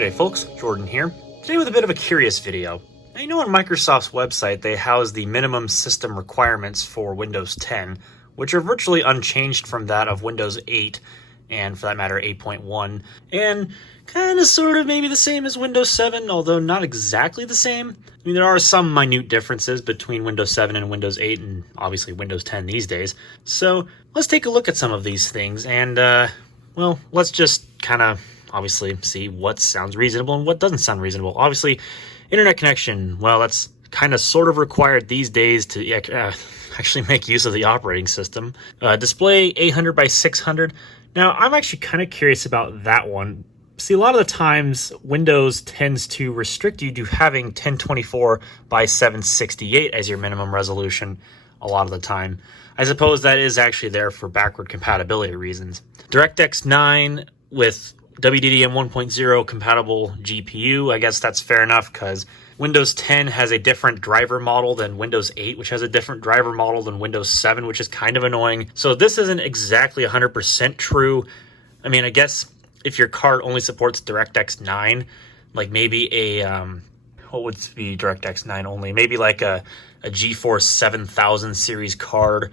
G'day folks, Jordan here. Today with a bit of a curious video. Now, you know on Microsoft's website they house the minimum system requirements for Windows 10, which are virtually unchanged from that of Windows 8, and for that matter 8.1, and kind of sort of maybe the same as Windows 7, although not exactly the same. I mean, there are some minute differences between Windows 7 and Windows 8, and obviously Windows 10 these days. So let's take a look at some of these things, and well, let's just kind of obviously see what sounds reasonable and what doesn't sound reasonable. Obviously, internet connection, well, that's kind of sort of required these days to actually make use of the operating system. Display 800 by 600. Now, I'm actually kind of curious about that one. See, a lot of the times, Windows tends to restrict you to having 1024 by 768 as your minimum resolution a lot of the time. I suppose that is actually there for backward compatibility reasons. DirectX 9 with WDDM 1.0 compatible GPU, I guess that's fair enough because Windows 10 has a different driver model than Windows 8, which has a different driver model than Windows 7, which is kind of annoying. So this isn't exactly 100% true. I mean, I guess if your card only supports DirectX 9, like maybe a, what would be DirectX 9 only? Maybe like a GeForce 7000 series card,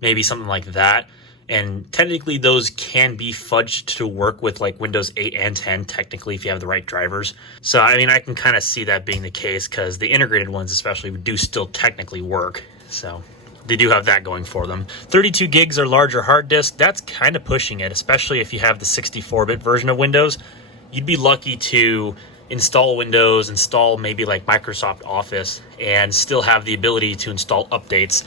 maybe something like that. And technically those can be fudged to work with like Windows 8 and 10, technically, if you have the right drivers. So, I mean, I can kind of see that being the case because the integrated ones especially do still technically work. So they do have that going for them. 32 gigs or larger hard disk, that's kind of pushing it, especially if you have the 64-bit version of Windows. You'd be lucky to install Windows, install maybe like Microsoft Office, and still have the ability to install updates.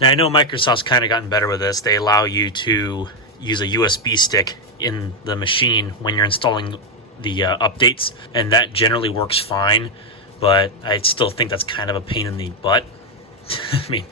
Now, I know Microsoft's kind of gotten better with this. They allow you to use a USB stick in the machine when you're installing the updates, and that generally works fine, but I still think that's kind of a pain in the butt. I mean,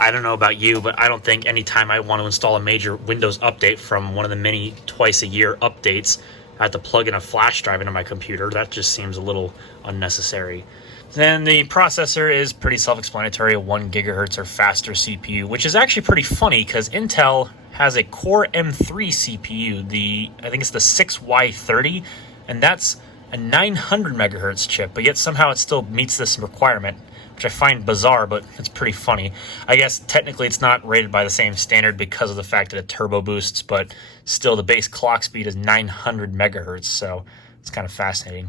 I don't know about you, but I don't think anytime I want to install a major Windows update from one of the many twice-a-year updates, I have to plug in a flash drive into my computer. That just seems a little unnecessary. Then the processor is pretty self-explanatory, a 1 gigahertz or faster CPU, which is actually pretty funny because Intel has a Core M3 CPU, I think it's the 6Y30, and that's a 900 megahertz chip, but yet somehow it still meets this requirement, which I find bizarre, but it's pretty funny. I guess technically it's not rated by the same standard because of the fact that it turbo boosts, but still the base clock speed is 900 megahertz, so it's kind of fascinating.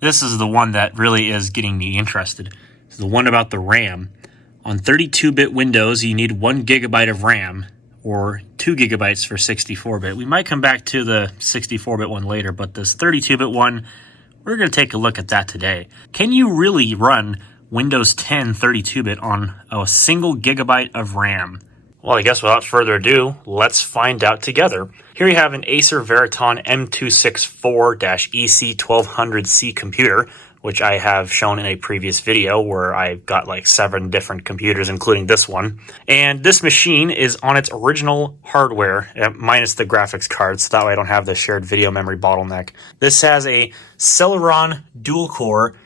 This is the one that really is getting me interested. It's the one about the RAM. On 32-bit Windows, you need 1 gigabyte of RAM, or 2 gigabytes for 64-bit. We might come back to the 64-bit one later, but this 32-bit one, we're going to take a look at that today. Can you really run Windows 10 32-bit on a single gigabyte of RAM? Well, I guess without further ado, let's find out together. Here you have an Acer Veriton M264-EC1200C computer, which I have shown in a previous video where I've got like 7 different computers, including this one. And this machine is on its original hardware, minus the graphics card, so that way I don't have the shared video memory bottleneck. This has a Celeron dual-core,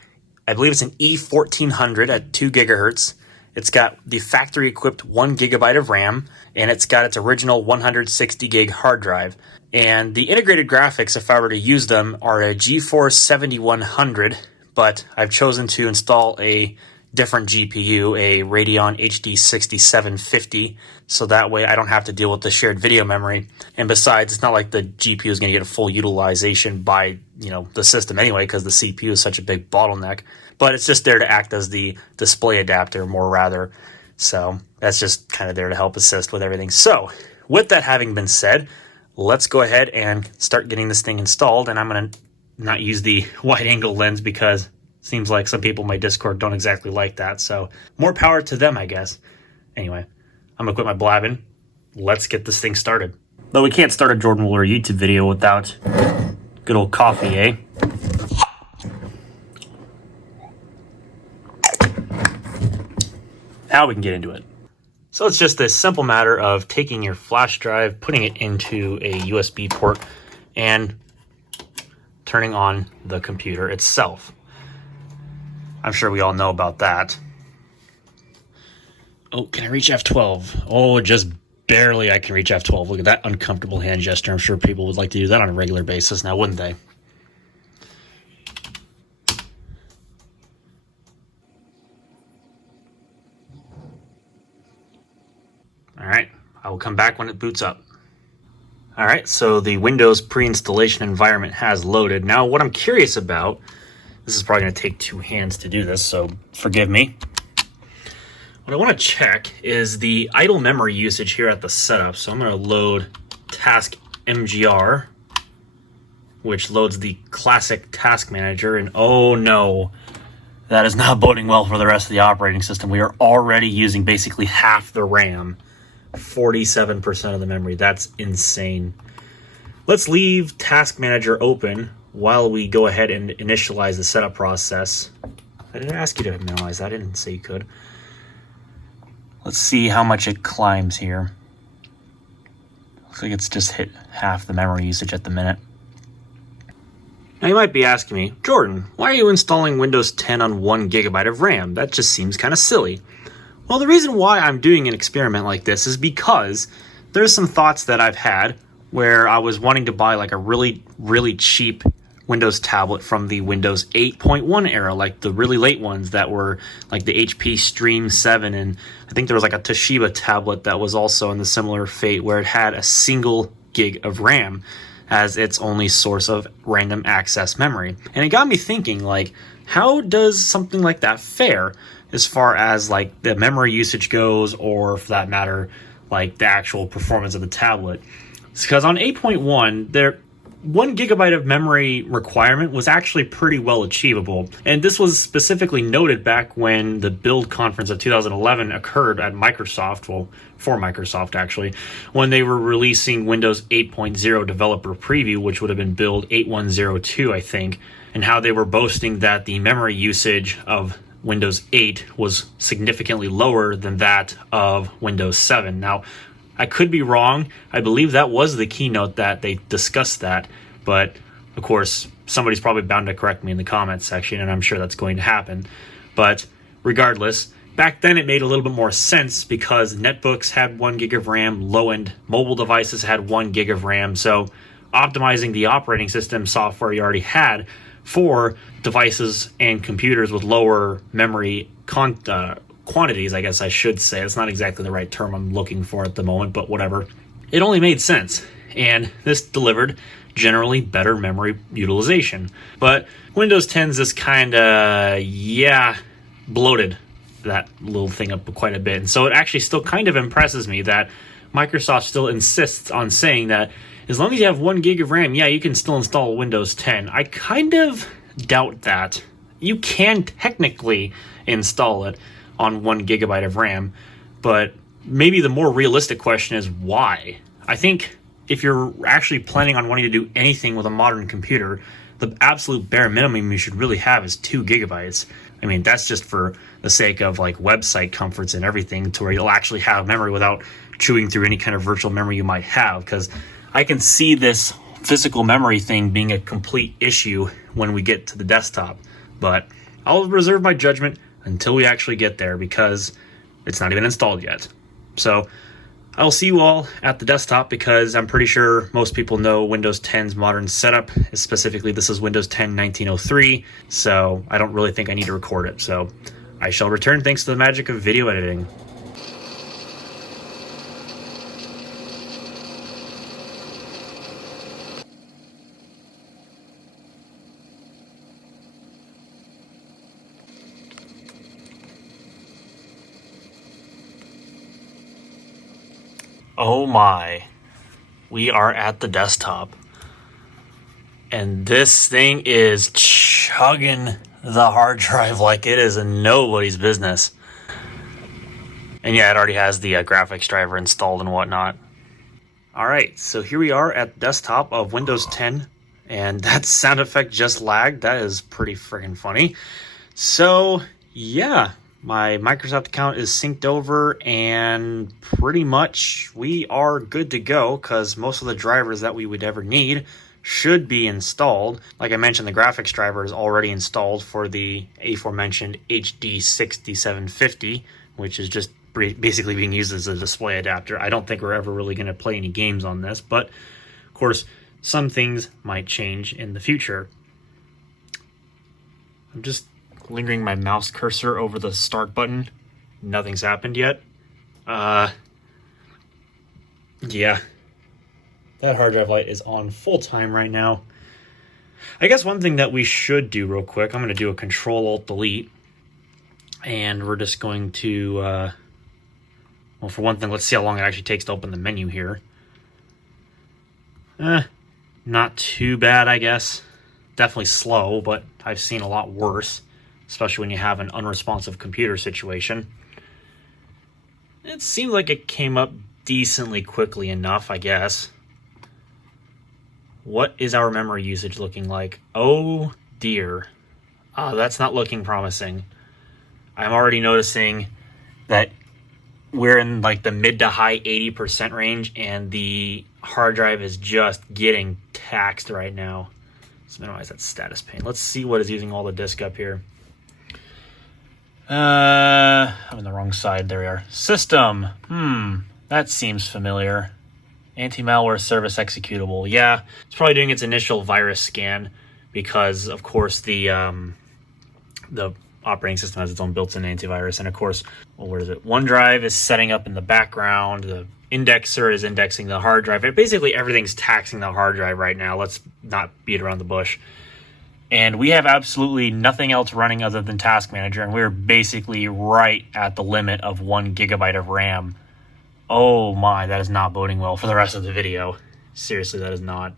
I believe it's an E1400 at 2 gigahertz. It's got the factory-equipped 1 gigabyte of RAM, and it's got its original 160 gig hard drive. And the integrated graphics, if I were to use them, are a GeForce 7100, but I've chosen to install a different GPU, a Radeon HD 6750, so that way I don't have to deal with the shared video memory. And besides, it's not like the GPU is going to get a full utilization by, the system anyway, because the CPU is such a big bottleneck. But it's just there to act as the display adapter, more rather. So that's just kind of there to help assist with everything. So with that having been said, let's go ahead and start getting this thing installed. And I'm going to not use the wide angle lens because it seems like some people in my Discord don't exactly like that. So more power to them, I guess. Anyway, I'm going to quit my blabbing. Let's get this thing started. Though we can't start a Jordan Wooler YouTube video without good old coffee, eh? Now we can get into it. So it's just a simple matter of taking your flash drive, putting it into a USB port, and turning on the computer itself. I'm sure we all know about that. Oh, can I reach F12? Oh, just barely I can reach F12. Look at that uncomfortable hand gesture. I'm sure people would like to do that on a regular basis now, wouldn't they? will come back when it boots up. All right, so the Windows pre-installation environment has loaded. Now, what I'm curious about, this is probably going to take two hands to do this, so forgive me. What I want to check is the idle memory usage here at the setup. So I'm going to load task mgr, which loads the classic task manager, and oh no, that is not boding well for the rest of the operating system. We are already using basically half the RAM. 47% of the memory. That's insane. Let's leave Task Manager open while we go ahead and initialize the setup process. I didn't ask you to minimize that. I didn't say you could. Let's see how much it climbs here. Looks like it's just hit half the memory usage at the minute. Now you might be asking me, Jordan, why are you installing Windows 10 on 1 GB of RAM? That just seems kind of silly. Well, the reason why I'm doing an experiment like this is because there's some thoughts that I've had where I was wanting to buy like a really, really cheap Windows tablet from the Windows 8.1 era, like the really late ones that were like the HP Stream 7, and I think there was like a Toshiba tablet that was also in the similar fate where it had a single gig of RAM as its only source of random access memory. And it got me thinking, like, how does something like that fare as far as like the memory usage goes, or for that matter, like the actual performance of the tablet? Because on 8.1, their 1 GB of memory requirement was actually pretty well achievable. And this was specifically noted back when the Build conference of 2011 occurred at Microsoft, well, for Microsoft actually, when they were releasing Windows 8.0 developer preview, which would have been Build 8102, I think, and how they were boasting that the memory usage of Windows 8 was significantly lower than that of Windows 7. Now, I could be wrong. I believe that was the keynote that they discussed that, but of course, somebody's probably bound to correct me in the comments section, and I'm sure that's going to happen. But regardless, back then it made a little bit more sense because netbooks had 1 gig of RAM, low-end mobile devices had 1 gig of RAM, so optimizing the operating system software you already had for devices and computers with lower memory quantities, I guess I should say. It's not exactly the right term I'm looking for at the moment, but whatever. It only made sense, and this delivered generally better memory utilization. But Windows 10's this kind of, bloated that little thing up quite a bit. And so it actually still kind of impresses me that Microsoft still insists on saying that as long as you have 1 gig of RAM, yeah, you can still install Windows 10. I kind of doubt that. You can technically install it on 1 GB of RAM, but maybe the more realistic question is why? I think if you're actually planning on wanting to do anything with a modern computer, the absolute bare minimum you should really have is 2 gigabytes. I mean, that's just for the sake of like website comforts and everything, to where you'll actually have memory without chewing through any kind of virtual memory you might have, because I can see this physical memory thing being a complete issue when we get to the desktop. But I'll reserve my judgment until we actually get there, because it's not even installed yet. So I'll see you all at the desktop, because I'm pretty sure most people know Windows 10's modern setup. Specifically, this is Windows 10 1903, so I don't really think I need to record it. So I shall return thanks to the magic of video editing. Oh my, we are at the desktop, and this thing is chugging the hard drive like it is nobody's business. And yeah, it already has the graphics driver installed and whatnot. Alright, so here we are at the desktop of Windows 10, and that sound effect just lagged. That is pretty freaking funny. So yeah, my Microsoft account is synced over, and pretty much we are good to go, because most of the drivers that we would ever need should be installed. Like I mentioned, the graphics driver is already installed for the aforementioned HD 6750, which is just basically being used as a display adapter. I don't think we're ever really going to play any games on this, but of course, some things might change in the future. I'm just lingering my mouse cursor over the start button. Nothing's happened yet. Yeah, that hard drive light is on full time right now. I guess one thing that we should do real quick, I'm going to do a Control-Alt-Delete, and we're just going to, well, for one thing, let's see how long it actually takes to open the menu here. Not too bad, I guess. Definitely slow, but I've seen a lot worse, especially when you have an unresponsive computer situation. It seemed like it came up decently quickly enough, I guess. What is our memory usage looking like? Oh dear. That's not looking promising. I'm already noticing that we're in like the mid to high 80% range, and the hard drive is just getting taxed right now. Let's minimize that status pane. Let's see what is using all the disk up here. I'm in the wrong side. There we are. System. That seems familiar. Anti-malware service executable. Yeah, it's probably doing its initial virus scan because, of course, the operating system has its own built-in antivirus. And, of course, well, where is it? OneDrive is setting up in the background. The indexer is indexing the hard drive. Basically, everything's taxing the hard drive right now. Let's not beat around the bush. And we have absolutely nothing else running other than Task Manager, and we're basically right at the limit of 1 gigabyte of RAM. Oh my, that is not boding well for the rest of the video. Seriously, that is not.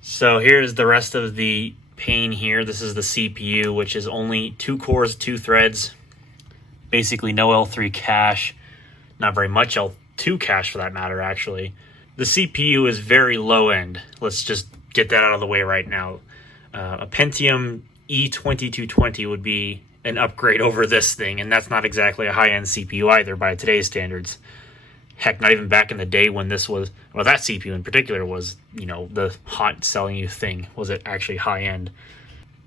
So here's the rest of the pane here. This is the CPU, which is only 2 cores, 2 threads. Basically no L3 cache. Not very much L2 cache for that matter, actually. The CPU is very low end. Let's just get that out of the way right now. A Pentium E2220 would be an upgrade over this thing, and that's not exactly a high-end CPU either by today's standards. Heck, not even back in the day when this was, well, that CPU in particular was, you know, the hot selling you thing. Was it actually high-end?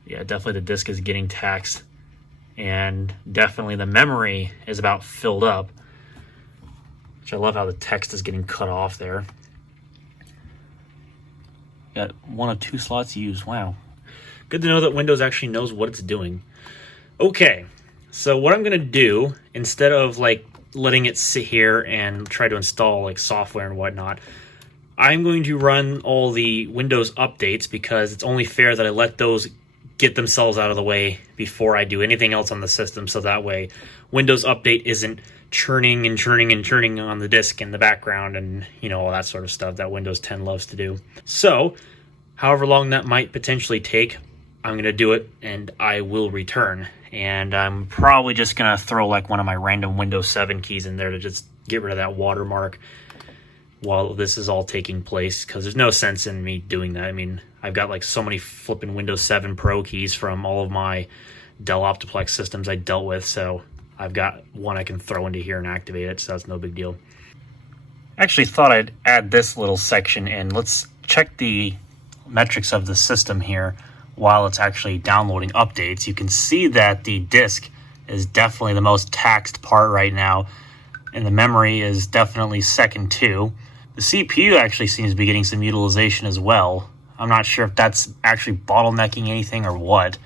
Yeah, definitely the disk is getting taxed, and definitely the memory is about filled up, which I love how the text is getting cut off there. Got 1 of 2 slots used. Wow. Good to know that Windows actually knows what it's doing. Okay, so what I'm going to do, instead of like letting it sit here and try to install like software and whatnot, I'm going to run all the Windows updates because it's only fair that I let those get themselves out of the way before I do anything else on the system, so that way Windows Update isn't churning and churning and churning on the disk in the background and, you know, all that sort of stuff that Windows 10 loves to do. So, however long that might potentially take, I'm going to do it and I will return. And I'm probably just going to throw like one of my random Windows 7 keys in there to just get rid of that watermark while this is all taking place, because there's no sense in me doing that. I mean, I've got like so many flipping Windows 7 Pro keys from all of my Dell Optiplex systems I dealt with, so I've got one I can throw into here and activate it, so that's no big deal. Actually thought I'd add this little section in. Let's check the metrics of the system here while it's actually downloading updates. You can see that the disk is definitely the most taxed part right now, and the memory is definitely second too. The CPU actually seems to be getting some utilization as well. I'm not sure if that's actually bottlenecking anything or what.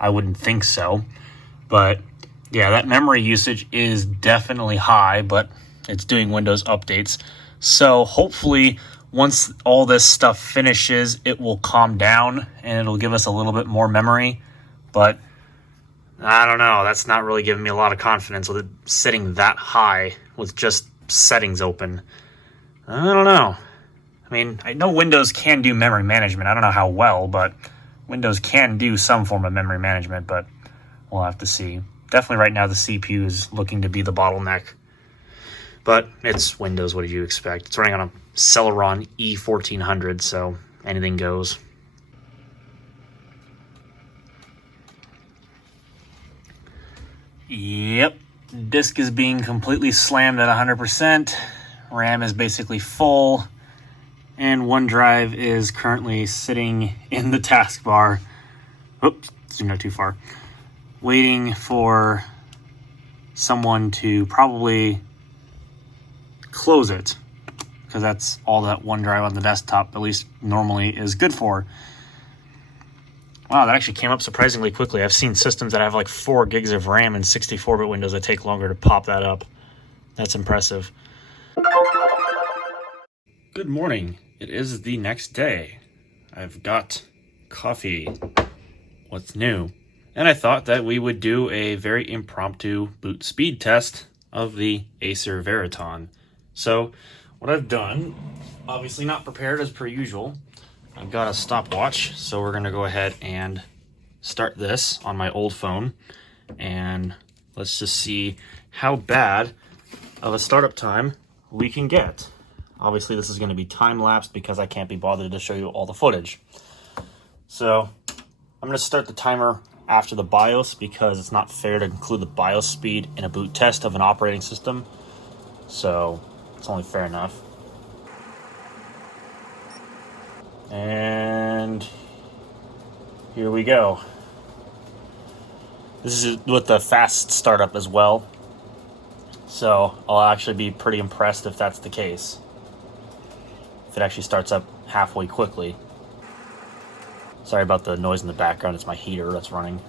I wouldn't think so. But yeah, that memory usage is definitely high, but it's doing Windows updates. So hopefully once all this stuff finishes, it will calm down and it'll give us a little bit more memory. But I don't know. That's not really giving me a lot of confidence with it sitting that high with just settings open. I don't know. I mean, I know Windows can do memory management. I don't know how well, but Windows can do some form of memory management, but we'll have to see. Definitely right now the CPU is looking to be the bottleneck. But it's Windows, what did you expect? It's running on a Celeron E1400, so anything goes. Yep, disk is being completely slammed at 100%. RAM is basically full. And OneDrive is currently sitting in the taskbar. Oops, zoomed out too far. Waiting for someone to probably close it, because that's all that OneDrive on the desktop, at least normally, is good for. Wow, that actually came up surprisingly quickly. I've seen systems that have like 4 gigs of RAM and 64-bit Windows that take longer to pop that up. That's impressive. Good morning. It is the next day. I've got coffee. What's new? And I thought that we would do a very impromptu boot speed test of the Acer Veriton. So what I've done, obviously not prepared as per usual, I've got a stopwatch. So we're going to go ahead and start this on my old phone. And let's just see how bad of a startup time we can get. Obviously, this is going to be time-lapsed because I can't be bothered to show you all the footage. So I'm going to start the timer after the BIOS because it's not fair to include the BIOS speed in a boot test of an operating system. So it's only fair enough. And here we go. This is with the fast startup as well. So I'll actually be pretty impressed if that's the case. If it actually starts up halfway quickly. Sorry about the noise in the background, it's my heater that's running.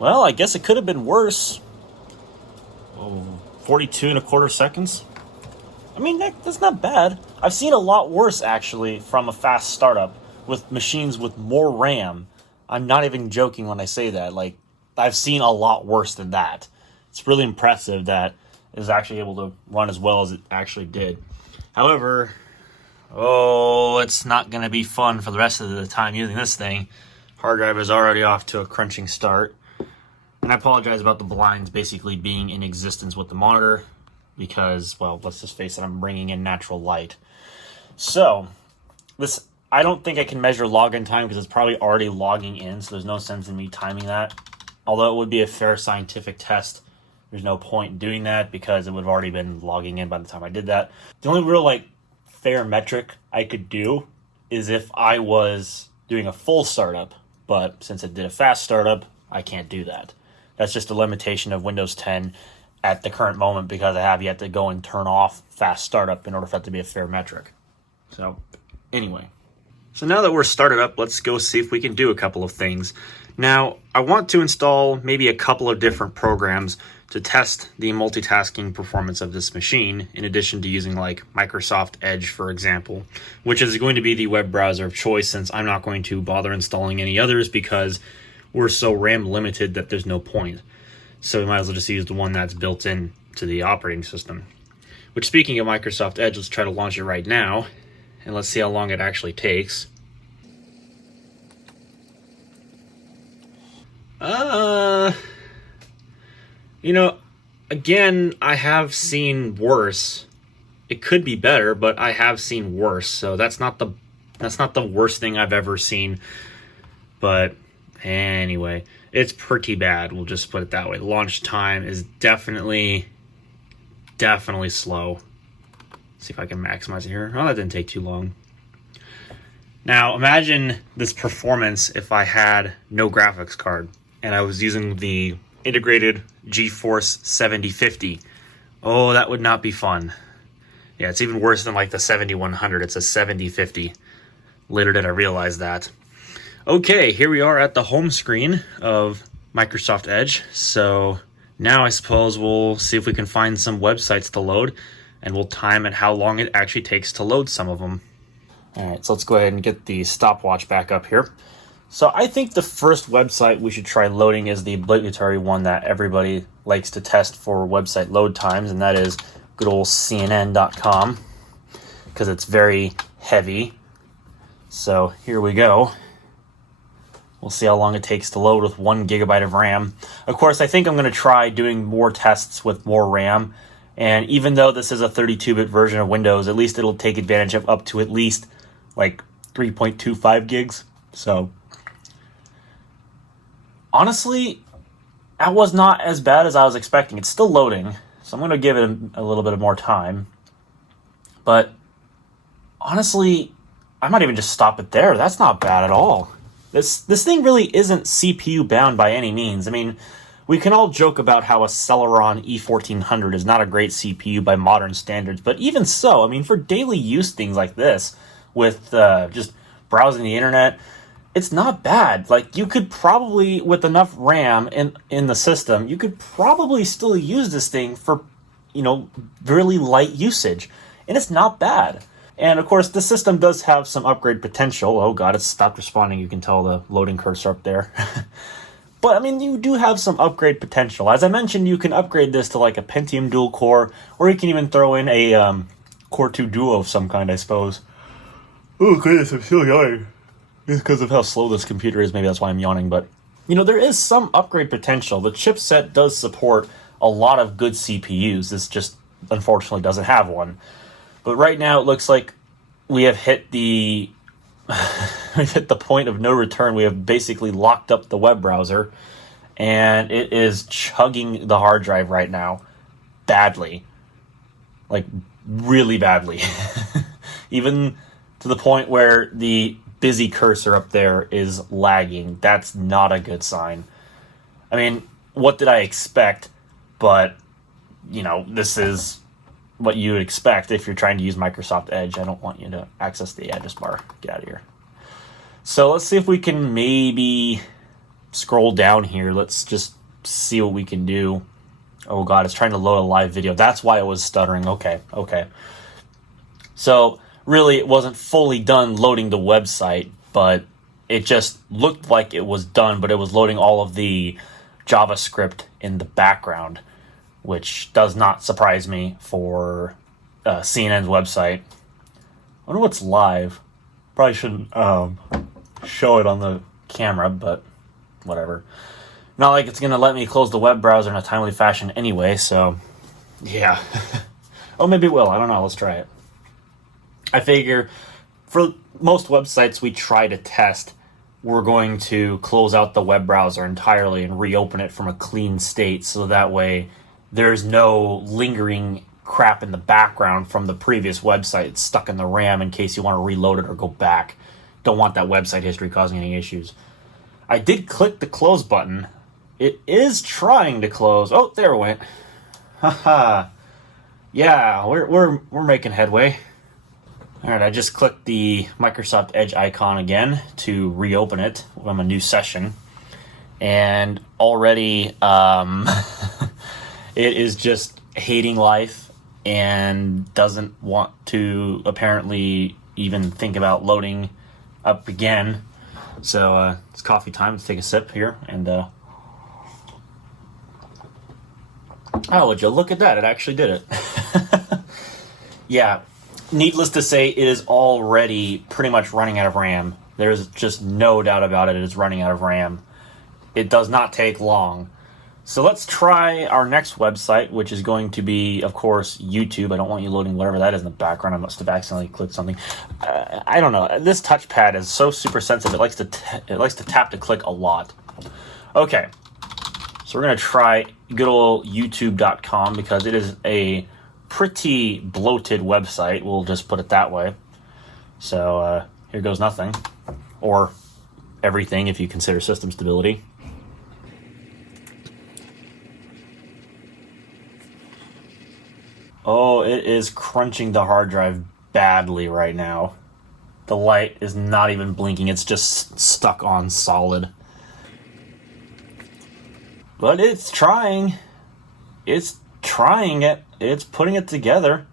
Well, I guess it could have been worse. 42.25 seconds. I mean, that's not bad. I've seen a lot worse, actually, from a fast startup with machines with more RAM. I'm not even joking when I say that. Like, I've seen a lot worse than that. It's really impressive that it was actually able to run as well as it actually did. However, it's not going to be fun for the rest of the time using this thing. Hard drive is already off to a crunching start. And I apologize about the blinds basically being in existence with the monitor because, well, let's just face it, I'm bringing in natural light. So, I don't think I can measure login time because it's probably already logging in, so there's no sense in me timing that. Although it would be a fair scientific test, there's no point in doing that because it would have already been logging in by the time I did that. The only real, fair metric I could do is if I was doing a full startup, but since it did a fast startup, I can't do that. That's just a limitation of Windows 10 at the current moment because I have yet to go and turn off fast startup in order for that to be a fair metric. So, anyway. So now that we're started up, let's go see if we can do a couple of things. Now, I want to install maybe a couple of different programs to test the multitasking performance of this machine, in addition to using Microsoft Edge, for example, which is going to be the web browser of choice since I'm not going to bother installing any others because we're so RAM limited that there's no point. So we might as well just use the one that's built in to the operating system. Which, speaking of Microsoft Edge, let's try to launch it right now. And let's see how long it actually takes. Again, I have seen worse. It could be better, but I have seen worse. So that's not the worst thing I've ever seen. But anyway, it's pretty bad. We'll just put it that way. Launch time is definitely slow. See if I can maximize it here. Oh, that didn't take too long. Now, imagine this performance if I had no graphics card and I was using the integrated GeForce 7050. Oh, that would not be fun. Yeah, it's even worse than the 7100. It's a 7050. Later did I realize that. Okay, here we are at the home screen of Microsoft Edge. So now I suppose we'll see if we can find some websites to load. And we'll time it how long it actually takes to load some of them. All right, so let's go ahead and get the stopwatch back up here. So I think the first website we should try loading is the obligatory one that everybody likes to test for website load times, and that is good old CNN.com, because it's very heavy. So here we go. We'll see how long it takes to load with 1 gigabyte of RAM. Of course, I think I'm going to try doing more tests with more RAM. And even though this is a 32-bit version of Windows, at least it'll take advantage of up to at least 3.25 gigs. So, honestly, that was not as bad as I was expecting. It's still loading, so I'm going to give it a little bit of more time. But, honestly, I might even just stop it there. That's not bad at all. This thing really isn't CPU bound by any means. I mean, we can all joke about how a Celeron E1400 is not a great CPU by modern standards, but even so, I mean, for daily use things like this, with just browsing the internet, it's not bad. Like, you could probably, with enough RAM in the system, you could probably still use this thing for, really light usage. And it's not bad. And of course, the system does have some upgrade potential. Oh god, it's stopped responding. You can tell the loading cursor up there. But, I mean, you do have some upgrade potential. As I mentioned, you can upgrade this to like a Pentium dual core, or you can even throw in a Core 2 Duo of some kind, I suppose. Oh goodness, I'm still yawning. It's because of how slow this computer is. Maybe that's why I'm yawning. But, there is some upgrade potential. The chipset does support a lot of good CPUs. This just, unfortunately, doesn't have one. But right now, it looks like we have hit the we've hit the point of no return. We have basically locked up the web browser, and it is chugging the hard drive right now badly. Like, really badly. Even to the point where the busy cursor up there is lagging. That's not a good sign. I mean, what did I expect? But, this is what you would expect if you're trying to use Microsoft Edge. I don't want you to access the address bar. Get out of here. So let's see if we can maybe scroll down here. Let's just see what we can do. Oh god, it's trying to load a live video. That's why it was stuttering. Okay. So really, it wasn't fully done loading the website, but it just looked like it was done, but it was loading all of the JavaScript in the background, which does not surprise me for CNN's website. I wonder what's live. Probably shouldn't show it on the camera, but whatever. Not like it's going to let me close the web browser in a timely fashion anyway, so yeah. Oh, maybe it will. I don't know. Let's try it. I figure for most websites we try to test, we're going to close out the web browser entirely and reopen it from a clean state, so that way there's no lingering crap in the background from the previous website stuck in the RAM in case you want to reload it or go back. Don't want that website history causing any issues. I did click the close button. It is trying to close. Oh, there it went. Haha. Yeah, we're making headway. All right, I just clicked the Microsoft Edge icon again to reopen it from a new session, and already it is just hating life and doesn't want to apparently even think about loading up again. So it's coffee time. Let's take a sip here, and oh, would you look at that? It actually did it. Yeah. Needless to say, it is already pretty much running out of RAM. There's just no doubt about it. It is running out of RAM. It does not take long. So let's try our next website, which is going to be, of course, YouTube. I don't want you loading whatever that is in the background. I must have accidentally clicked something. I don't know. This touchpad is so super sensitive. It likes to tap to click a lot. Okay. So we're going to try good old YouTube.com because it is a pretty bloated website. We'll just put it that way. So here goes nothing. Or everything if you consider system stability. Oh, it is crunching the hard drive badly right now. The light is not even blinking. It's just stuck on solid. But it's trying. It's trying it. It's putting it together.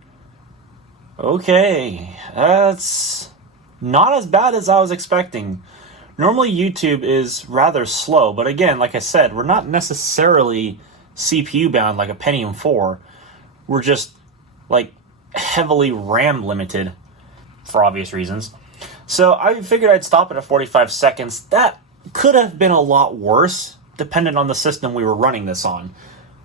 Okay. That's not as bad as I was expecting. Normally YouTube is rather slow, but again, like I said, we're not necessarily CPU bound like a Pentium 4. We're just like heavily RAM limited for obvious reasons. So I figured I'd stop it at 45 seconds. That could have been a lot worse, depending on the system we were running this on.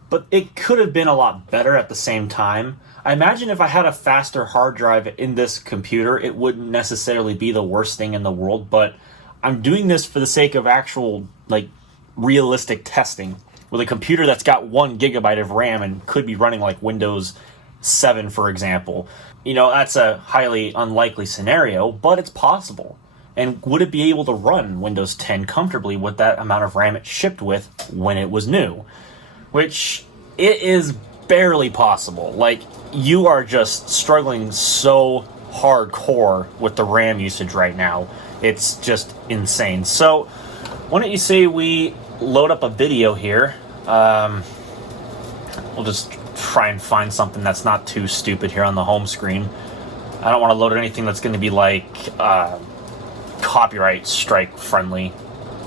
But it could have been a lot better at the same time. I imagine if I had a faster hard drive in this computer, it wouldn't necessarily be the worst thing in the world, but I'm doing this for the sake of actual, like, realistic testing. With a computer that's got 1 gigabyte of RAM and could be running like Windows 7, for example. That's a highly unlikely scenario, but it's possible. And would it be able to run Windows 10 comfortably with that amount of RAM it shipped with when it was new? Which, it is barely possible. Like, you are just struggling so hardcore with the RAM usage right now. It's just insane. So why don't you say we load up a video here? We'll just try and find something that's not too stupid here on the home screen. I don't want to load anything that's going to be like copyright strike friendly.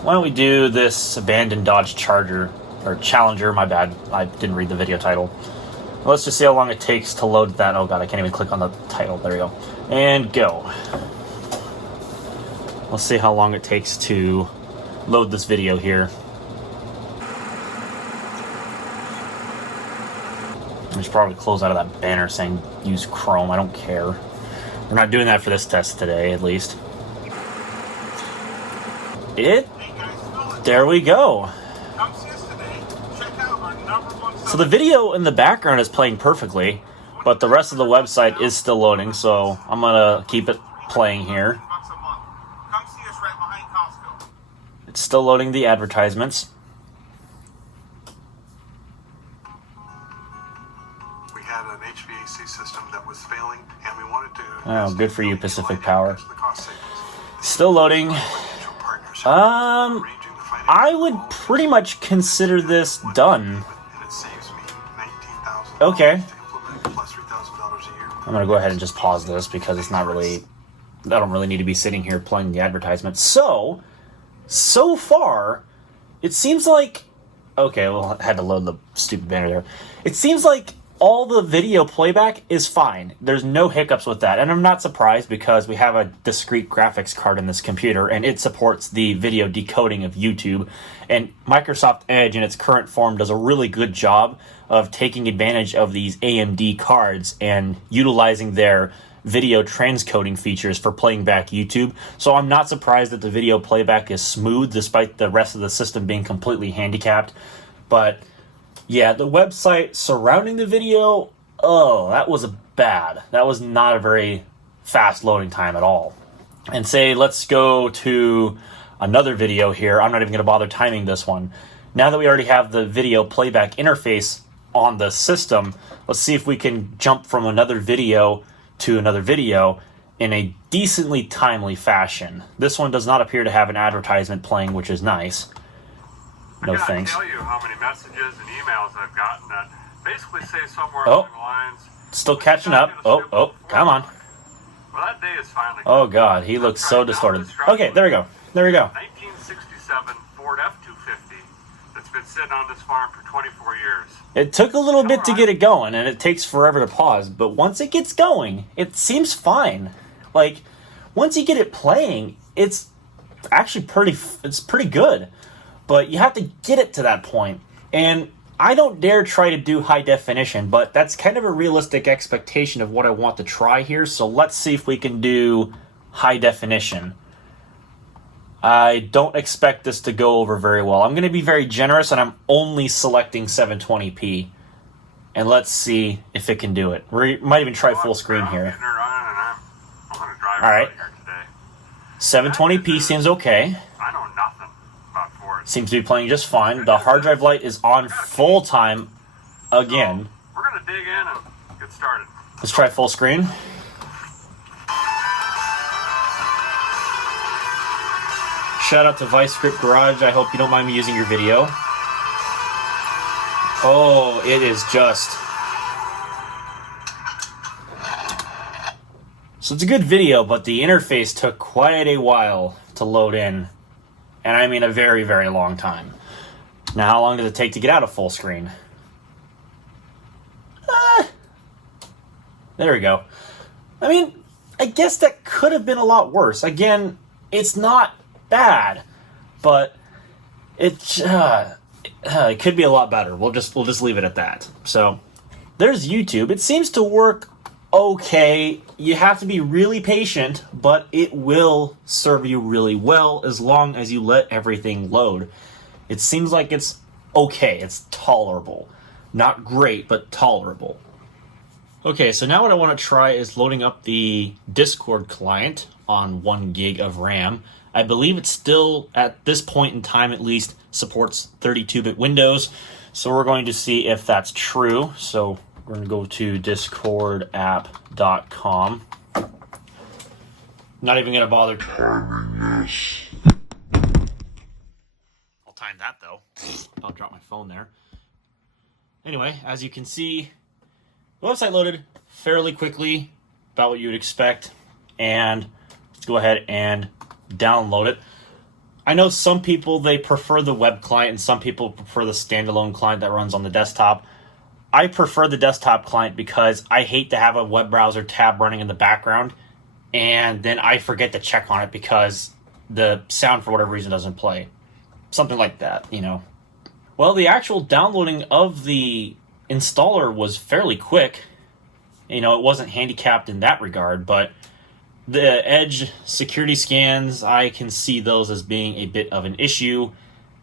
Why don't we do this abandoned Dodge Charger, or Challenger, my bad. I didn't read the video title. Let's just see how long it takes to load that. Oh god, I can't even click on the title. There we go. And go. Let's see how long it takes to load this video here. I should probably close out of that banner saying use Chrome. I don't care. We're not doing that for this test today, at least. There we go. So the video in the background is playing perfectly, but the rest of the website is still loading, so I'm gonna keep it playing here. It's still loading the advertisements. We had an HVAC system that was failing, and we wanted to... Oh, good for you, Pacific Power. Still loading. I would pretty much consider this done. Okay. I'm gonna go ahead and just pause this because it's not really... I don't really need to be sitting here playing the advertisement. So far, it seems like... Okay, well, I had to load the stupid banner there. It seems like all the video playback is fine. There's no hiccups with that. And I'm not surprised because we have a discrete graphics card in this computer and it supports the video decoding of YouTube. And Microsoft Edge in its current form does a really good job of taking advantage of these AMD cards and utilizing their video transcoding features for playing back YouTube. So I'm not surprised that the video playback is smooth despite the rest of the system being completely handicapped. But yeah, the website surrounding the video, oh, that was bad. That was not a very fast loading time at all. And say, let's go to another video here. I'm not even going to bother timing this one. Now that we already have the video playback interface on the system, let's see if we can jump from another video to another video in a decently timely fashion. This one does not appear to have an advertisement playing, which is nice. No thanks. I can't tell you how many messages and emails I've gotten that basically say somewhere along the lines... Still catching up. Oh, come on. Well, that day is finally... Oh, God, he looks so distorted. Okay, there we go. There we go. 1967 Ford F-250 that's been sitting on this farm for 24 years. It took a little bit to get it going, and it takes forever to pause, but once it gets going, it seems fine. Like, once you get it playing, it's actually pretty good. But you have to get it to that point. And I don't dare try to do high definition, but that's kind of a realistic expectation of what I want to try here. So let's see if we can do high definition. I don't expect this to go over very well. I'm going to be very generous, and I'm only selecting 720p. And let's see if it can do it. We might even try full screen here. All right. 720p seems okay. I know nothing about Ford. Seems to be playing just fine. The hard drive light is on full time again. So we're going to dig in and get started. Let's try full screen. Shout out to ViceScript Garage. I hope you don't mind me using your video. Oh, it is just... So it's a good video, but the interface took quite a while to load in. And I mean a very, very long time. Now, how long does it take to get out of full screen? There we go. I mean, I guess that could have been a lot worse. Again, it's not bad, but it could be a lot better. We'll just leave it at that. So there's YouTube. It seems to work okay. You have to be really patient, but it will serve you really well as long as you let everything load. It seems like it's okay. It's tolerable. Not great, but tolerable. Okay, so now what I want to try is loading up the Discord client on 1 gig of RAM. I believe it still, at this point in time at least, supports 32-bit Windows. So we're going to see if that's true. So we're going to go to discordapp.com. Not even going to bother timing this. I'll time that, though. I'll drop my phone there. Anyway, as you can see, the website loaded fairly quickly, about what you would expect. And let's go ahead and download it. I know some people, they prefer the web client, and some people prefer the standalone client that runs on the desktop. I prefer the desktop client because I hate to have a web browser tab running in the background, and then I forget to check on it because the sound, for whatever reason, doesn't play. Something like that, you know. Well, the actual downloading of the installer was fairly quick. You know, it wasn't handicapped in that regard, but the Edge security scans, I can see those as being a bit of an issue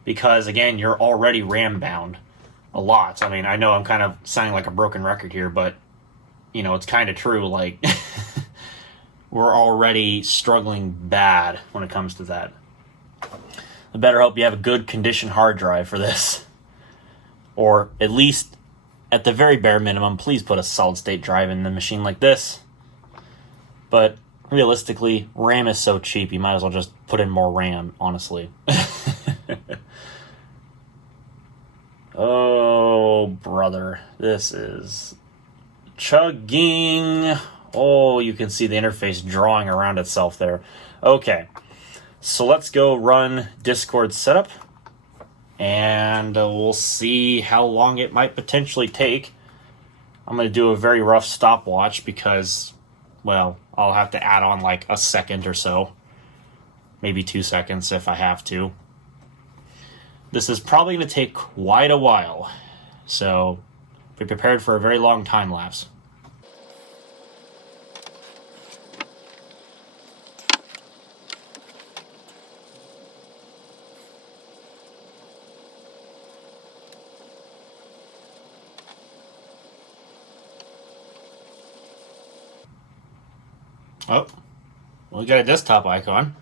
because, again, you're already RAM bound a lot. I mean, I know I'm kind of sounding like a broken record here, but, you know, it's kind of true. Like, we're already struggling bad when it comes to that. I better hope you have a good condition hard drive for this. Or at least, at the very bare minimum, please put a solid state drive in the machine like this. But realistically, RAM is so cheap, you might as well just put in more RAM, honestly. Oh, brother. This is chugging. Oh, you can see the interface drawing around itself there. Okay. So let's go run Discord setup. And we'll see how long it might potentially take. I'm going to do a very rough stopwatch because, well, I'll have to add on like a second or so. Maybe 2 seconds if I have to. This is probably going to take quite a while. So be prepared for a very long time lapse. Oh, well, we got a desktop icon.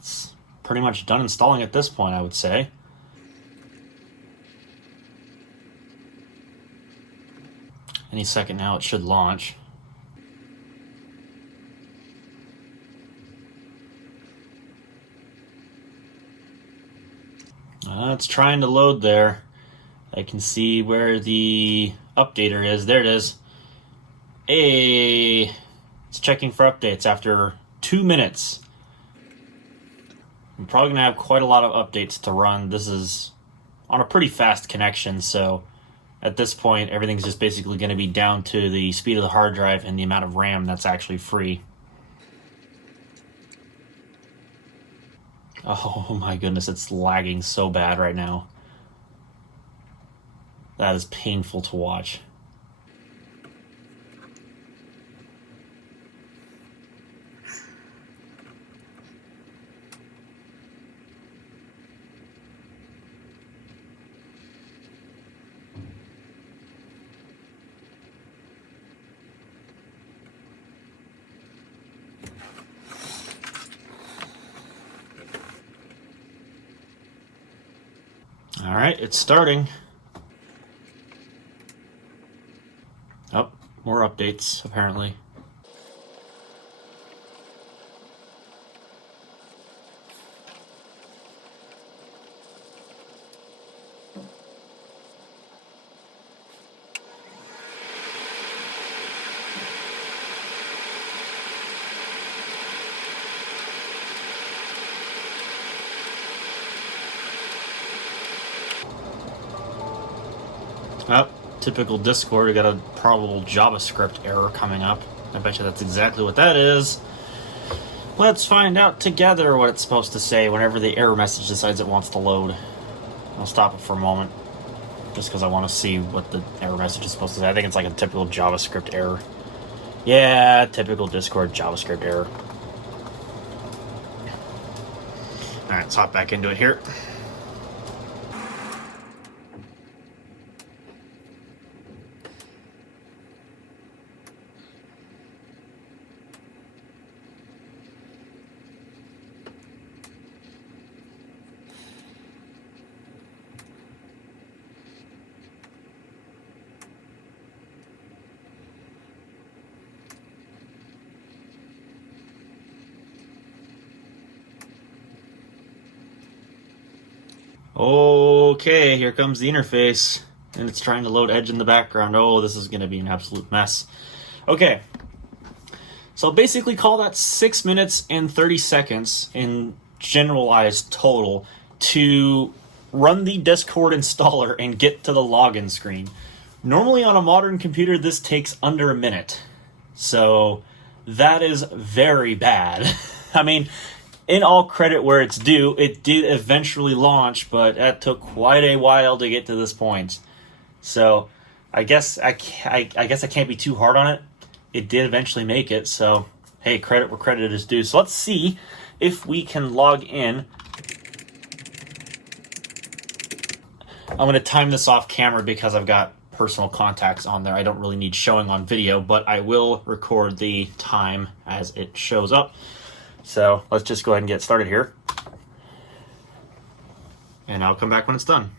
It's pretty much done installing at this point, I would say. Any second now it should launch. It's trying to load there. I can see where the updater is. There it is. Hey, it's checking for updates after 2 minutes. I'm probably going to have quite a lot of updates to run. This is on a pretty fast connection, so at this point, everything's just basically going to be down to the speed of the hard drive and the amount of RAM that's actually free. Oh my goodness, it's lagging so bad right now. That is painful to watch. All right, it's starting. Oh, more updates, apparently. Oh, typical Discord, we got a probable JavaScript error coming up. I bet you that's exactly what that is. Let's find out together what it's supposed to say whenever the error message decides it wants to load. I'll stop it for a moment, just because I want to see what the error message is supposed to say. I think it's like a typical JavaScript error. Yeah, typical Discord JavaScript error. Alright, let's hop back into it here. Okay, here comes the interface, and it's trying to load Edge in the background. Oh, this is going to be an absolute mess. Okay, so basically call that 6 minutes and 30 seconds in generalized total to run the Discord installer and get to the login screen. Normally on a modern computer, this takes under a minute. So that is very bad. I mean, in all credit where it's due, it did eventually launch, but that took quite a while to get to this point. So I guess I can't be too hard on it. It did eventually make it, so hey, credit where credit is due. So let's see if we can log in. I'm going to time this off camera because I've got personal contacts on there. I don't really need showing on video, but I will record the time as it shows up. So let's just go ahead and get started here. And I'll come back when it's done.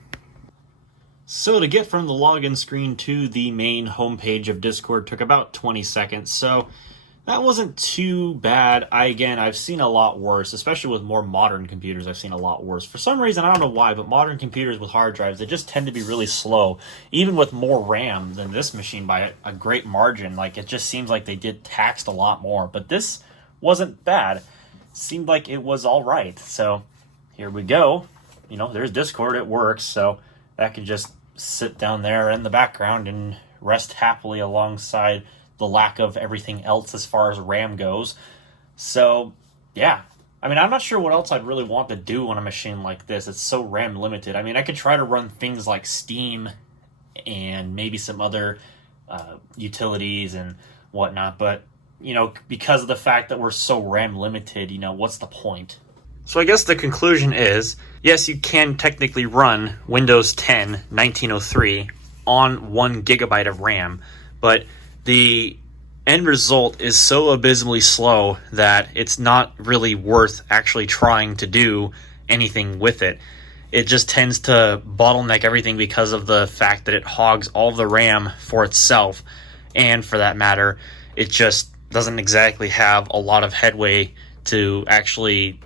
So to get from the login screen to the main homepage of Discord took about 20 seconds. So that wasn't too bad. I've seen a lot worse, especially with more modern computers. I've seen a lot worse. For some reason, I don't know why, but modern computers with hard drives, they just tend to be really slow, even with more RAM than this machine by a great margin. Like, it just seems like they did taxed a lot more, but this wasn't bad. Seemed like it was all right. So here we go. You know, there's Discord. It works. So that can just sit down there in the background and rest happily alongside the lack of everything else as far as RAM goes. So, yeah. I mean, I'm not sure what else I'd really want to do on a machine like this. It's so RAM limited. I mean, I could try to run things like Steam and maybe some other utilities and whatnot, but, you know, because of the fact that we're so RAM limited, you know, what's the point? So I guess the conclusion is, yes, you can technically run Windows 10 1903 on 1 gigabyte of RAM, but the end result is so abysmally slow that it's not really worth actually trying to do anything with it. It just tends to bottleneck everything because of the fact that it hogs all the RAM for itself, and for that matter, it just doesn't exactly have a lot of headway to actually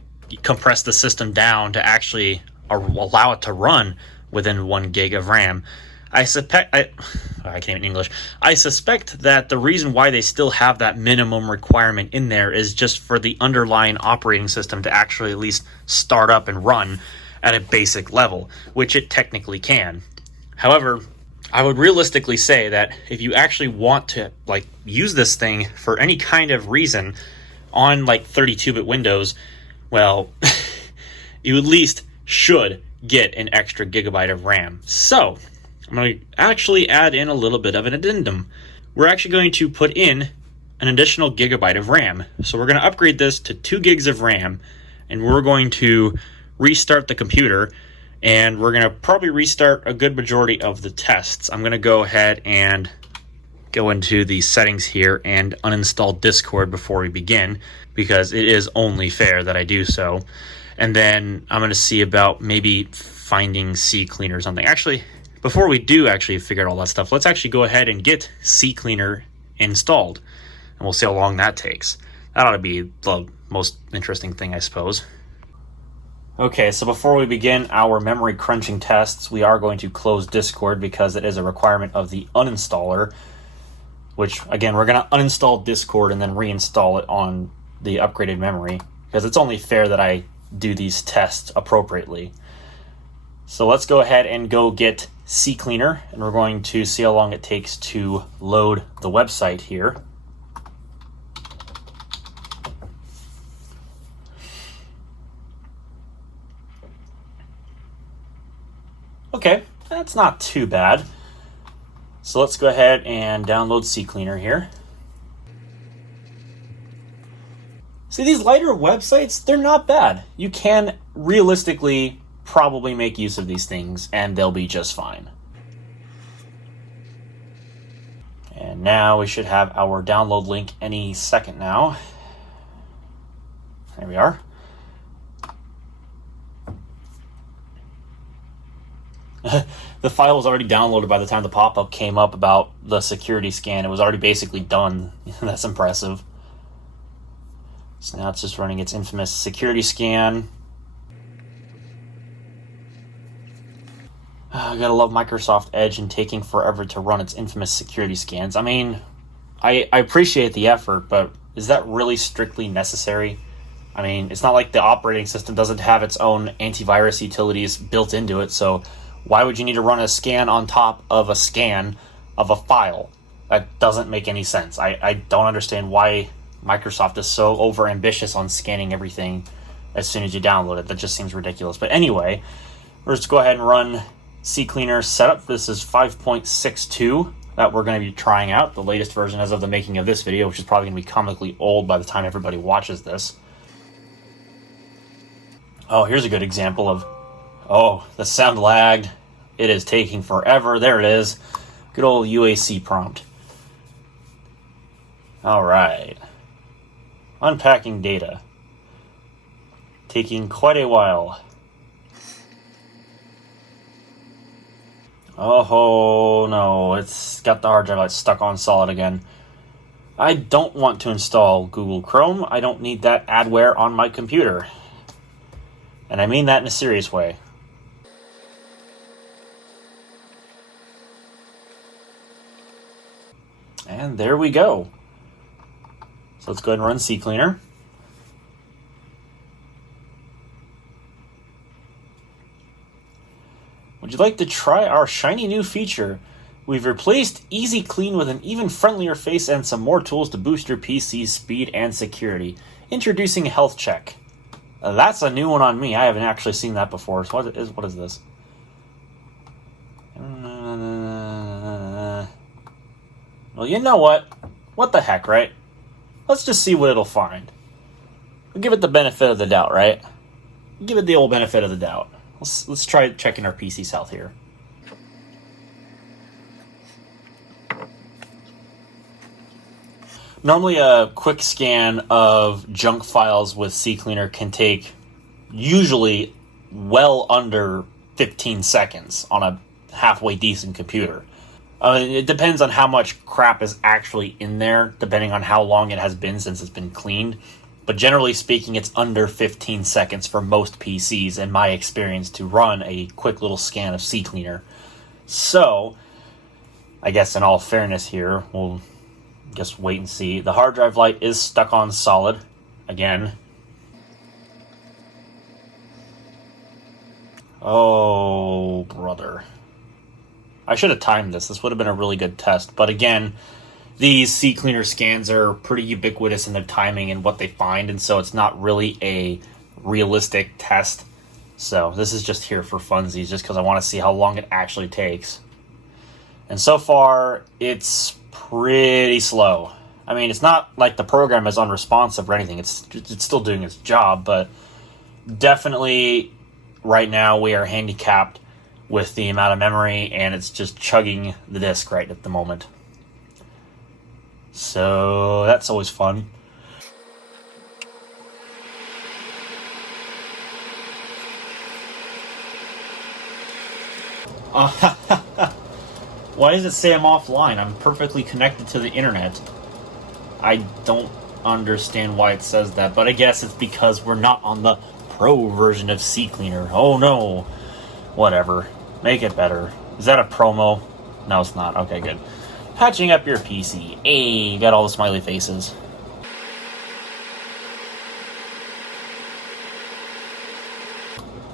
compress the system down to actually allow it to run within 1 gig of RAM. I can't even English. I suspect that the reason why they still have that minimum requirement in there is just for the underlying operating system to actually at least start up and run at a basic level, which it technically can. However, I would realistically say that if you actually want to use this thing for any kind of reason on 32-bit Windows, well, you at least should get an extra gigabyte of RAM. So I'm going to actually add in a little bit of an addendum. We're actually going to put in an additional gigabyte of RAM. So we're going to upgrade this to 2 gigs of RAM, and we're going to restart the computer, and we're going to probably restart a good majority of the tests. I'm going to go ahead and go into the settings here and uninstall Discord before we begin, because it is only fair that I do so. And then I'm going to see about maybe finding CCleaner or something. Actually, before we do actually figure out all that stuff, let's actually go ahead and get CCleaner installed, and we'll see how long that takes. That ought to be the most interesting thing, I suppose. Okay, so before we begin our memory crunching tests, we are going to close Discord because it is a requirement of the uninstaller, which, again, we're going to uninstall Discord and then reinstall it on the upgraded memory, because it's only fair that I do these tests appropriately. So let's go ahead and go get CCleaner, and we're going to see how long it takes to load the website here. Okay, that's not too bad. So let's go ahead and download CCleaner here. See, these lighter websites, they're not bad. You can realistically probably make use of these things, and they'll be just fine. And now we should have our download link any second now. There we are. The file was already downloaded by the time the pop-up came up about the security scan. It was already basically done. That's impressive. So now it's just running its infamous security scan. I gotta love Microsoft Edge and taking forever to run its infamous security scans. I mean, I appreciate the effort, but is that really strictly necessary? I mean, it's not like the operating system doesn't have its own antivirus utilities built into it, so why would you need to run a scan on top of a scan of a file? That doesn't make any sense. I don't understand why Microsoft is so overambitious on scanning everything as soon as you download it. That just seems ridiculous. But anyway, let's go ahead and run CCleaner setup. This is 5.62 that we're going to be trying out, the latest version as of the making of this video, which is probably going to be comically old by the time everybody watches this. Oh, here's a good example of, oh, the sound lagged. It is taking forever. There it is. Good old UAC prompt. All right. Unpacking data. Taking quite a while. Oh no, it's got the hard drive light stuck on solid again. I don't want to install Google Chrome. I don't need that adware on my computer. And I mean that in a serious way. And there we go. So let's go ahead and run CCleaner. Would you like to try our shiny new feature? We've replaced Easy Clean with an even friendlier face and some more tools to boost your PC's speed and security. Introducing Health Check. That's a new one on me. I haven't actually seen that before. So what is this? Well, you know what? What the heck, right? Let's just see what it'll find. We'll give it the benefit of the doubt, right? Give it the old benefit of the doubt. Let's try checking our PC's health here. Normally a quick scan of junk files with CCleaner can take usually well under 15 seconds on a halfway decent computer. It depends on how much crap is actually in there, depending on how long it has been since it's been cleaned. But generally speaking, it's under 15 seconds for most PCs, in my experience, to run a quick little scan of CCleaner. So, I guess in all fairness here, we'll just wait and see. The hard drive light is stuck on solid, again. Oh, brother. I should have timed this. This would have been a really good test. But again, these CCleaner scans are pretty ubiquitous in their timing and what they find, and so it's not really a realistic test. So this is just here for funsies, just because I want to see how long it actually takes. And so far, it's pretty slow. I mean, it's not like the program is unresponsive or anything. It's still doing its job, but definitely right now we are handicapped with the amount of memory, and it's just chugging the disk right at the moment. So that's always fun. Why does it say I'm offline? I'm perfectly connected to the internet. I don't understand why it says that, but I guess it's because we're not on the pro version of CCleaner. Oh no. Whatever. Make it better. Is that a promo? No, it's not. Okay, good. Patching up your PC. Hey, you got all the smiley faces.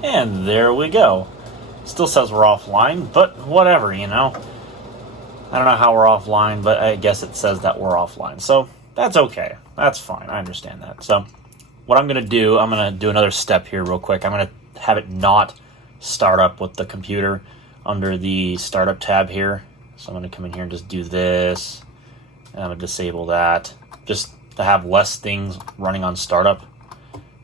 And there we go. Still says we're offline, but whatever, you know. I don't know how we're offline, but I guess it says that we're offline. So that's okay. That's fine. I understand that. So what I'm going to do, I'm going to do another step here real quick. I'm going to have it not start up with the computer under the startup tab here. So I'm going to come in here and just do this. And I'm going to disable that just to have less things running on startup.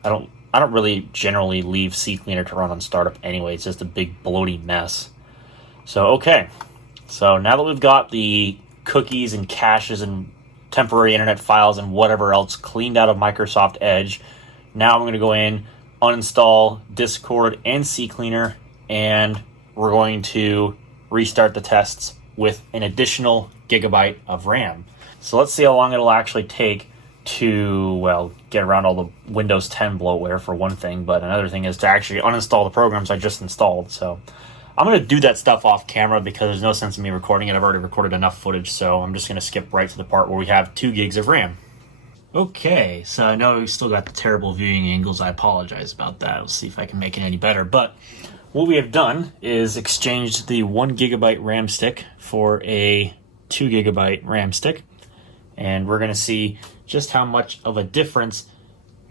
I don't really generally leave CCleaner to run on startup anyway. It's just a big bloaty mess. So okay. So now that we've got the cookies and caches and temporary internet files and whatever else cleaned out of Microsoft Edge, now I'm going to go in, uninstall Discord and CCleaner, and we're going to restart the tests with an additional gigabyte of RAM. So let's see how long it'll actually take to, well, get around all the Windows 10 bloatware for one thing, but another thing is to actually uninstall the programs I just installed. So I'm going to do that stuff off camera because there's no sense in me recording it. I've already recorded enough footage, so I'm just going to skip right to the part where we have 2 gigs of RAM. Okay, so I know we still got the terrible viewing angles. I apologize about that. Let's see if I can make it any better. But what we have done is exchanged the 1 gigabyte RAM stick for a 2 gigabyte RAM stick. And we're going to see just how much of a difference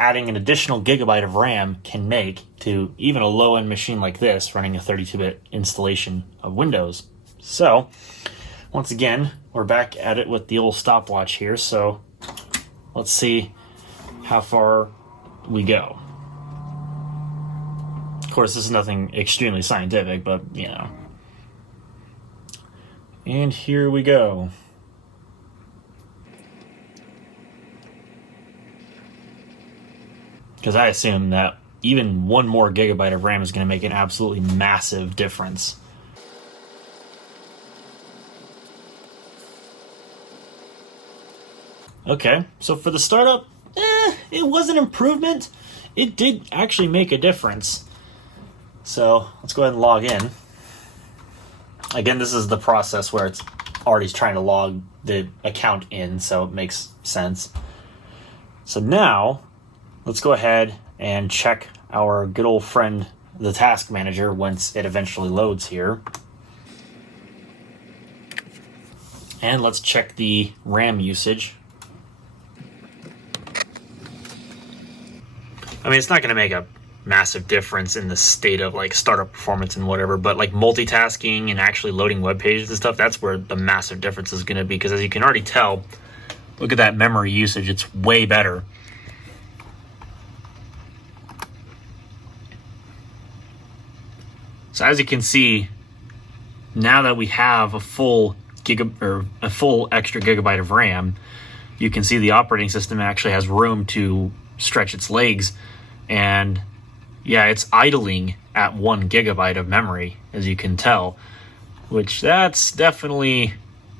adding an additional gigabyte of RAM can make to even a low-end machine like this running a 32-bit installation of Windows. So, once again, we're back at it with the old stopwatch here. So, let's see how far we go. Of course, this is nothing extremely scientific, but, you know. And here we go. Because I assume that even 1 more gigabyte of RAM is going to make an absolutely massive difference. Okay, so for the startup, it was an improvement. It did actually make a difference. So let's go ahead and log in. Again, this is the process where it's already trying to log the account in, so it makes sense. So now, let's go ahead and check our good old friend, the task manager, once it eventually loads here. And let's check the RAM usage. I mean, it's not going to make a massive difference in the state of like startup performance and whatever, but like multitasking and actually loading web pages and stuff, that's where the massive difference is going to be. Because as you can already tell, look at that memory usage, it's way better. So as you can see, now that we have a full extra gigabyte of RAM, you can see the operating system actually has room to stretch its legs, and yeah, it's idling at 1 gigabyte of memory, as you can tell, which that's definitely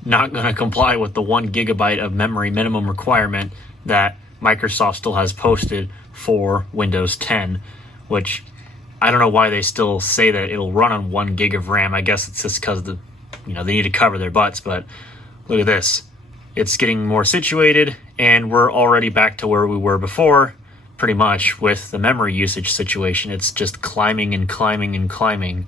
not going to comply with the 1 gigabyte of memory minimum requirement that Microsoft still has posted for Windows 10, which I don't know why they still say that it'll run on 1 gig of RAM. I guess it's just because they need to cover their butts. But look at this. It's getting more situated, and we're already back to where we were before, pretty much, with the memory usage situation. It's just climbing and climbing and climbing.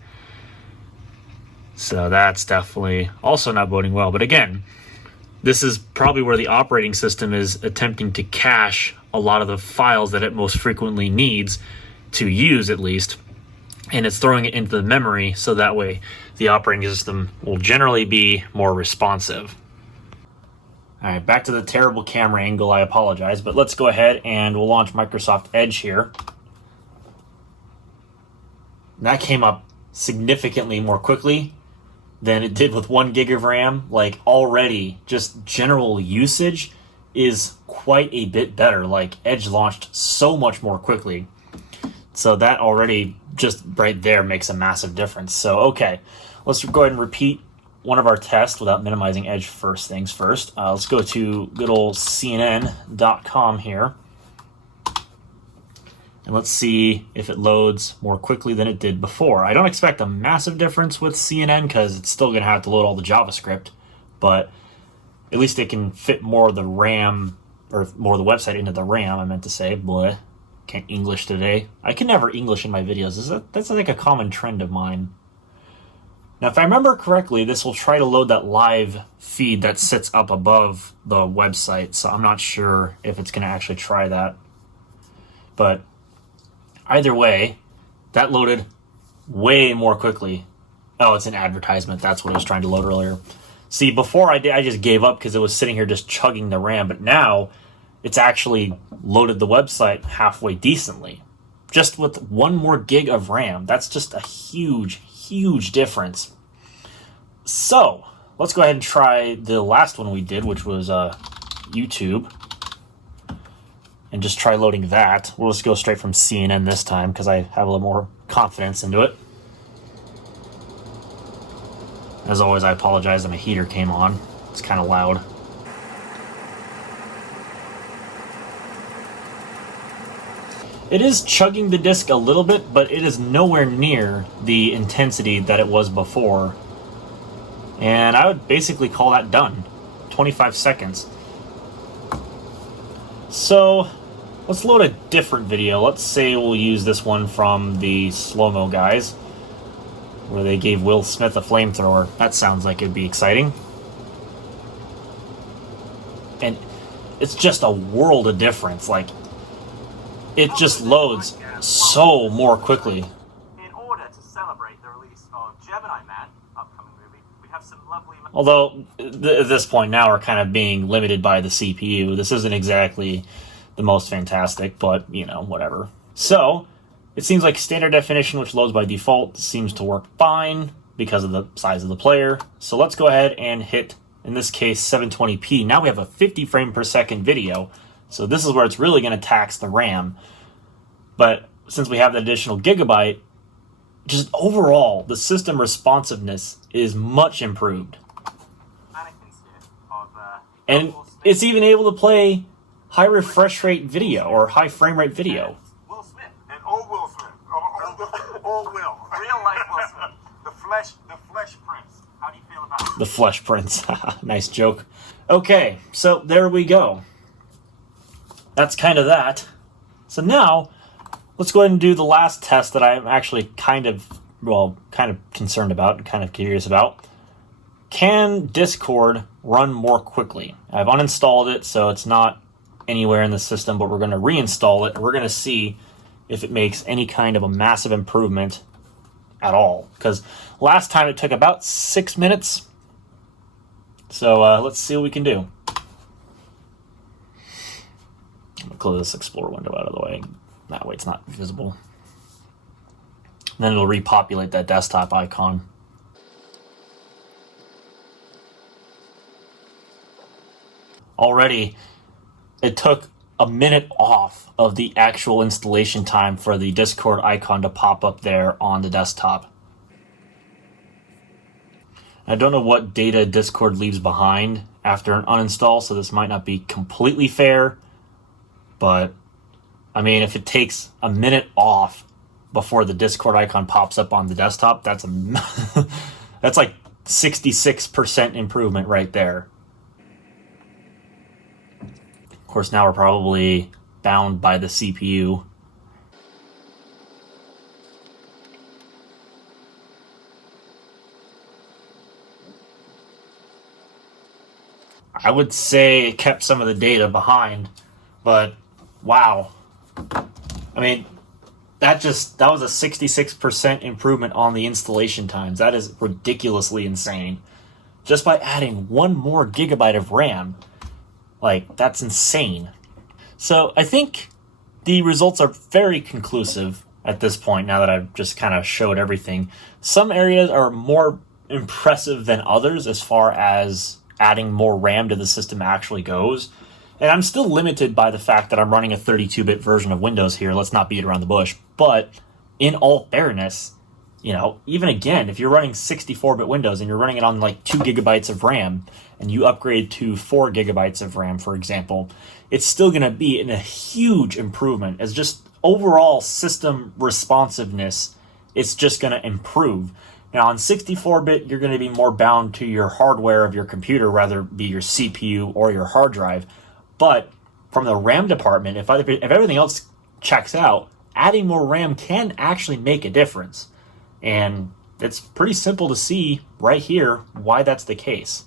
So that's definitely also not boding well. But again, this is probably where the operating system is attempting to cache a lot of the files that it most frequently needs to use, at least. And it's throwing it into the memory, so that way the operating system will generally be more responsive. All right, back to the terrible camera angle. I apologize, but let's go ahead and we'll launch Microsoft Edge here. That came up significantly more quickly than it did with 1 gig of RAM. Like, already, just general usage is quite a bit better. Like, Edge launched so much more quickly. So that already, just right there, makes a massive difference. So, okay, let's go ahead and repeat one of our tests without minimizing Edge first things first. Let's go to good old CNN.com here. And let's see if it loads more quickly than it did before. I don't expect a massive difference with CNN because it's still going to have to load all the JavaScript. But at least it can fit more of the RAM, or more of the website into the RAM, I meant to say. Bleh. Can't English today. I can never English in my videos. That's like a common trend of mine. Now, if I remember correctly, this will try to load that live feed that sits up above the website. So I'm not sure if it's going to actually try that. But either way, that loaded way more quickly. Oh, it's an advertisement. That's what I was trying to load earlier. See, before I just gave up because it was sitting here just chugging the RAM. But now it's actually loaded the website halfway decently. Just with 1 more gig of RAM. That's just a huge, huge difference. So, let's go ahead and try the last one we did, which was YouTube. And just try loading that. We'll just go straight from CNN this time, because I have a little more confidence into it. As always, I apologize that my heater came on. It's kind of loud. It is chugging the disk a little bit, but it is nowhere near the intensity that it was before. And I would basically call that done. 25 seconds. So let's load a different video. Let's say we'll use this one from the slow-mo guys, where they gave Will Smith a flamethrower. That sounds like it'd be exciting. And it's just a world of difference. Like, it just loads so more quickly. In order to celebrate the release of Gemini Man, upcoming movie, we have some lovely... Although, at this point now, we're kind of being limited by the CPU. This isn't exactly the most fantastic, but, you know, whatever. So, it seems like standard definition, which loads by default, seems to work fine because of the size of the player. So let's go ahead and hit, in this case, 720p. Now we have a 50 frame per second video. So this is where it's really going to tax the RAM. But since we have the additional gigabyte, just overall, the system responsiveness is much improved. And it's even able to play high refresh rate video or high frame rate video. Will Smith. And old Will Smith. Old Will. Real life Will Smith. The Flesh Prince. How do you feel about it? The Flesh Prince. Nice joke. Okay, so there we go. That's kind of that. So let's go ahead and do the last test that I'm actually kind of concerned about, kind of curious about. Can Discord run more quickly? I've uninstalled it, so it's not anywhere in the system, but we're going to reinstall it, and we're going to see if it makes any kind of a massive improvement at all. Because last time it took about 6 minutes. So let's see what we can do. I'm going to close this Explorer window out of the way. That way it's not visible. And then it'll repopulate that desktop icon. Already, it took a minute off of the actual installation time for the Discord icon to pop up there on the desktop. I don't know what data Discord leaves behind after an uninstall, so this might not be completely fair. But, I mean, if it takes a minute off before the Discord icon pops up on the desktop, that's that's like 66% improvement right there. Of course, now we're probably bound by the CPU. I would say it kept some of the data behind, but wow. I mean, that was a 66% improvement on the installation times. That is ridiculously insane. Just by adding 1 more gigabyte of RAM. Like, that's insane. So I think the results are very conclusive at this point, now that I've just kind of showed everything. Some areas are more impressive than others as far as adding more RAM to the system actually goes. And I'm still limited by the fact that I'm running a 32-bit version of Windows here. Let's not beat around the bush. But in all fairness, you know, even again, if you're running 64-bit Windows and you're running it on like 2 gigabytes of RAM and you upgrade to 4 gigabytes of RAM, for example, it's still going to be a huge improvement. As just overall system responsiveness, it's just going to improve. Now, on 64-bit, you're going to be more bound to your hardware of your computer, rather be your CPU or your hard drive. But from the RAM department, if everything else checks out, adding more RAM can actually make a difference. And it's pretty simple to see right here why that's the case.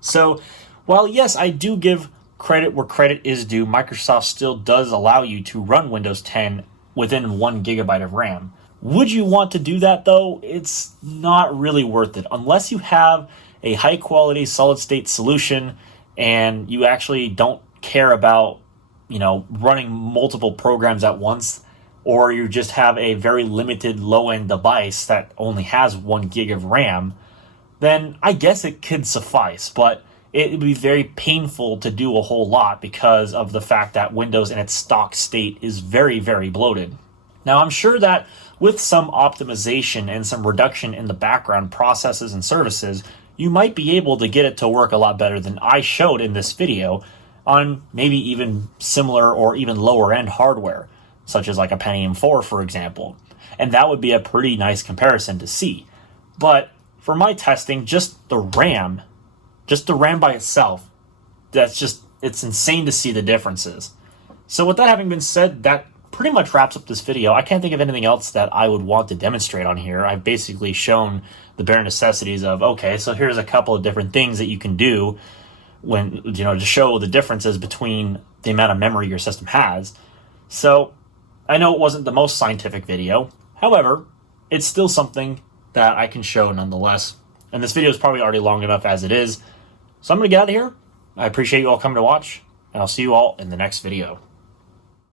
So, while yes, I do give credit where credit is due, Microsoft still does allow you to run Windows 10 within 1 gigabyte of RAM. Would you want to do that, though? It's not really worth it. Unless you have a high-quality solid-state solution and you actually don't care about, you know, running multiple programs at once, or you just have a very limited low-end device that only has 1 gig of RAM, then I guess it could suffice. But it would be very painful to do a whole lot because of the fact that Windows in its stock state is very, very bloated. Now, I'm sure that with some optimization and some reduction in the background processes and services, you might be able to get it to work a lot better than I showed in this video on maybe even similar or even lower end hardware. such as like a Pentium 4, for example. And that would be a pretty nice comparison to see. But for my testing, just the RAM by itself, it's insane to see the differences. So with that having been said, that pretty much wraps up this video. I can't think of anything else that I would want to demonstrate on here. I've basically shown the bare necessities of, okay, so here's a couple of different things that you can do when, to show the differences between the amount of memory your system has. So I know it wasn't the most scientific video. However, it's still something that I can show nonetheless. And this video is probably already long enough as it is. So I'm going to get out of here. I appreciate you all coming to watch, and I'll see you all in the next video.